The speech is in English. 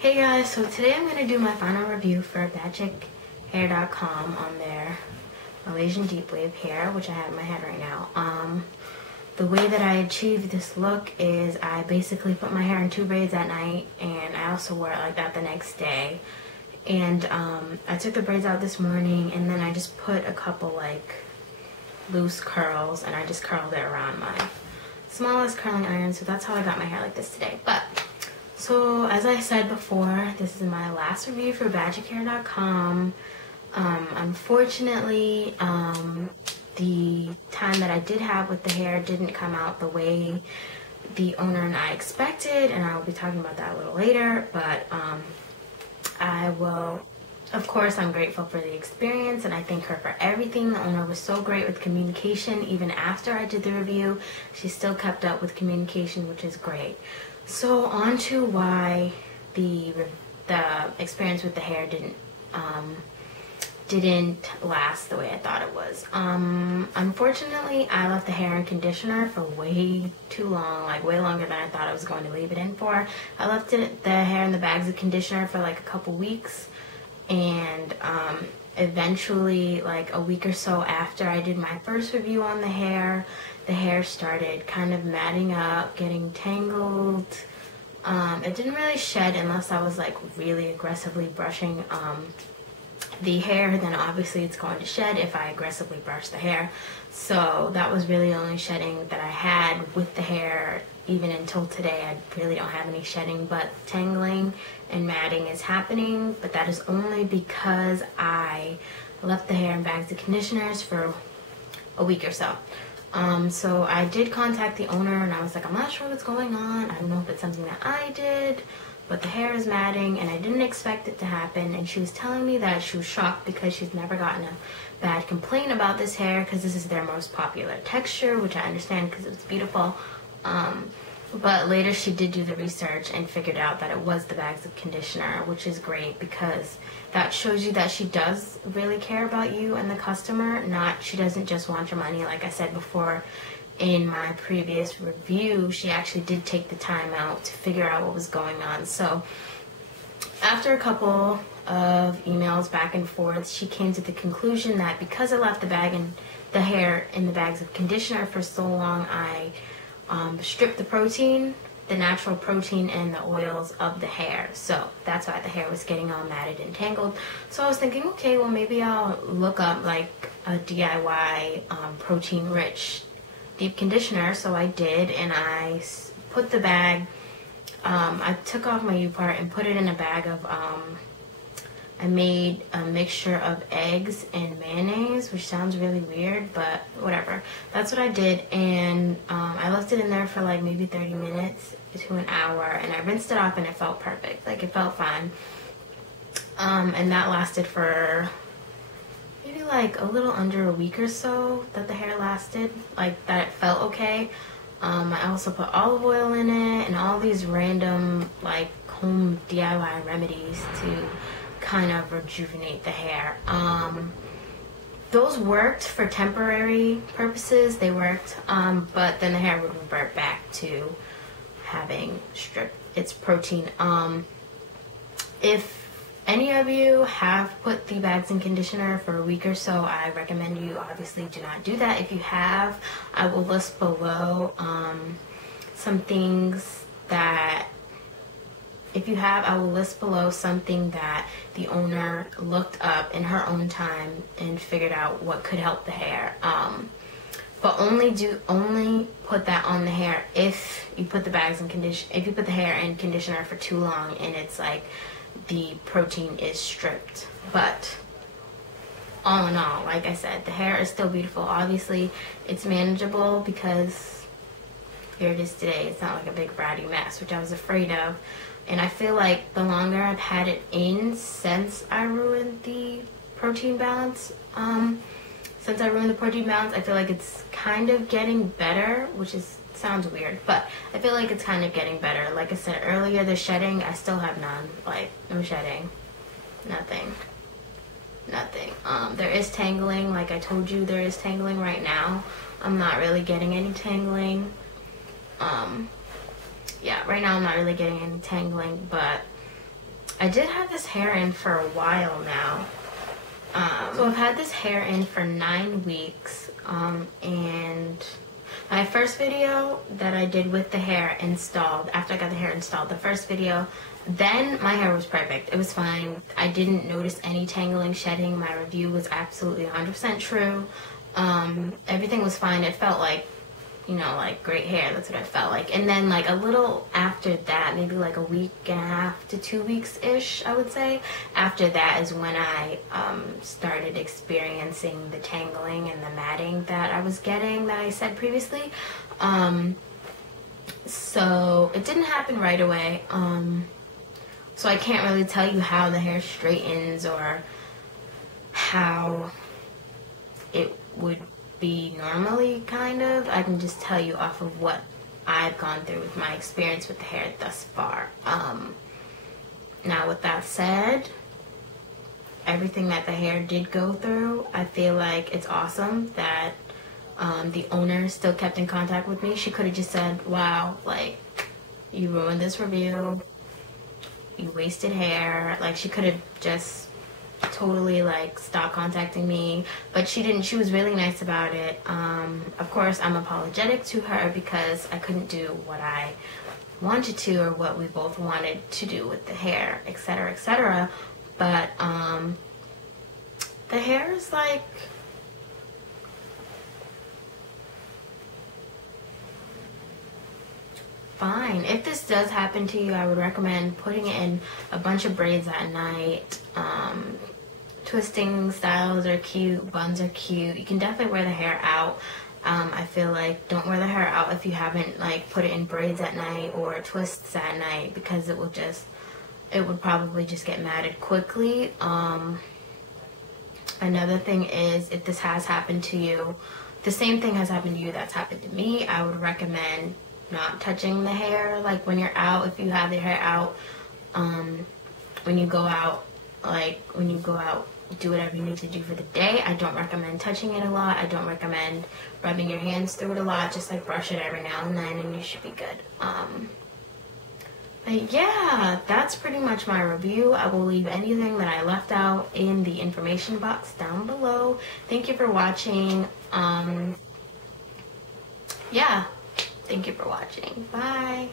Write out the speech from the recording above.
Hey guys, so today I'm going to do my final review for badchickhair.com on their Malaysian deep wave hair, which I have in my head right now. The way that I achieved this look is I basically put my hair in 2 braids at night, and I also wore it like that the next day. And I took the braids out this morning, and then I just put a couple like loose curls, and I just curled it around my smallest curling iron, so that's how I got my hair like this today. So as I said before, this is my last review for badchickhair.com. Unfortunately, the time that I did have with the hair didn't come out the way the owner and I expected, and I'll be talking about that a little later, but of course, I'm grateful for the experience, and I thank her for everything. The owner was so great with communication. Even after I did the review, she still kept up with communication, which is great. So on to why the experience with the hair didn't last the way I thought it was. Unfortunately, I left the hair in conditioner for way too long, like way longer than I thought I was going to leave it in for. I left the hair in the bags of conditioner for like a couple weeks, and eventually, like a week or so after I did my first review on the hair started kind of matting up, getting tangled. It didn't really shed unless I was like really aggressively brushing the hair. Then obviously it's going to shed if I aggressively brush the hair. So that was really the only shedding that I had with the hair. Even until today, I really don't have any shedding, but tangling and matting is happening. But that is only because I left the hair in bags of conditioners for a week or so. So I did contact the owner, and I was like, I'm not sure what's going on. I don't know if it's something that I did, but the hair is matting, and I didn't expect it to happen. And she was telling me that she was shocked because she's never gotten a bad complaint about this hair, because this is their most popular texture, which I understand because it's beautiful. But later she did do the research and figured out that it was the bags of conditioner, which is great because that shows you that she does really care about you and the customer. She doesn't just want your money. Like I said before in my previous review, she actually did take the time out to figure out what was going on. So after a couple of emails back and forth, she came to the conclusion that because I left the hair in the bags of conditioner for so long, I stripped the protein, the natural protein and the oils of the hair. So that's why the hair was getting all matted and tangled. So I was thinking, okay, well maybe I'll look up like a DIY protein rich deep conditioner. So I did, and I put the bag, I took off my U part and put it in a bag of, I made a mixture of eggs and mayonnaise, which sounds really weird, but whatever. That's what I did, and I left it in there for like maybe 30 minutes to an hour, and I rinsed it off, and it felt perfect. Like, it felt fine. And that lasted for maybe like a little under a week or so that the hair lasted, like that it felt okay. I also put olive oil in it and all these random like home DIY remedies to kind of rejuvenate the hair. Those worked for temporary purposes, they worked, but then the hair would revert back to having stripped its protein. If any of you have put the bags in conditioner for a week or so, I recommend you obviously do not do that. If you have, I will list below some things that I will list below something that the owner looked up in her own time and figured out what could help the hair. But only put that on the hair if you put the hair in conditioner for too long and it's like the protein is stripped. But all in all, like I said, the hair is still beautiful. Obviously, it's manageable because here it is today. It's not like a big ratty mess, which I was afraid of. And I feel like the longer I've had it in since I ruined the protein balance, I feel like it's kind of getting better, which sounds weird, but I feel like it's kind of getting better. Like I said earlier, the shedding, I still have none. Like, no shedding. Nothing. There is tangling. Like I told you, there is tangling right now. I'm not really getting any tangling. Yeah, right now I'm not really getting any tangling, but I did have this hair in for a while now. So I've had this hair in for 9 weeks, and my first video that I did with the hair installed, after I got the hair installed, the first video, then my hair was perfect. It was fine. I didn't notice any tangling, shedding. My review was absolutely 100% true. Everything was fine. It felt like, you know, like great hair. That's what it felt like. And then like a little after that, maybe like a week and a half to 2 weeks-ish, I would say. After that is when I started experiencing the tangling and the matting that I was getting that I said previously. So it didn't happen right away. So I can't really tell you how the hair straightens or how it would be normally, kind of. I can just tell you off of what I've gone through with my experience with the hair thus far. Now with that said, everything that the hair did go through, I feel like it's awesome that the owner still kept in contact with me. She could have just said, wow, like, you ruined this review, you wasted hair. Like, she could have just totally like stopped contacting me, but she didn't. She was really nice about it. Of course, I'm apologetic to her because I couldn't do what I wanted to or what we both wanted to do with the hair, etc., etc. But the hair is like, fine. If this does happen to you, I would recommend putting it in a bunch of braids at night. Twisting styles are cute, buns are cute. You can definitely wear the hair out. I feel like don't wear the hair out if you haven't like put it in braids at night or twists at night, because it would probably just get matted quickly. Another thing is, if this has happened to you, the same thing has happened to you that's happened to me, I would recommend not touching the hair like when you're out. If you have the hair out, when you go out, do whatever you need to do for the day. I don't recommend touching it a lot. I don't recommend rubbing your hands through it a lot. Just like brush it every now and then and you should be good. But yeah, that's pretty much my review. I will leave anything that I left out in the information box down below. Thank you for watching. Yeah, thank you for watching. Bye.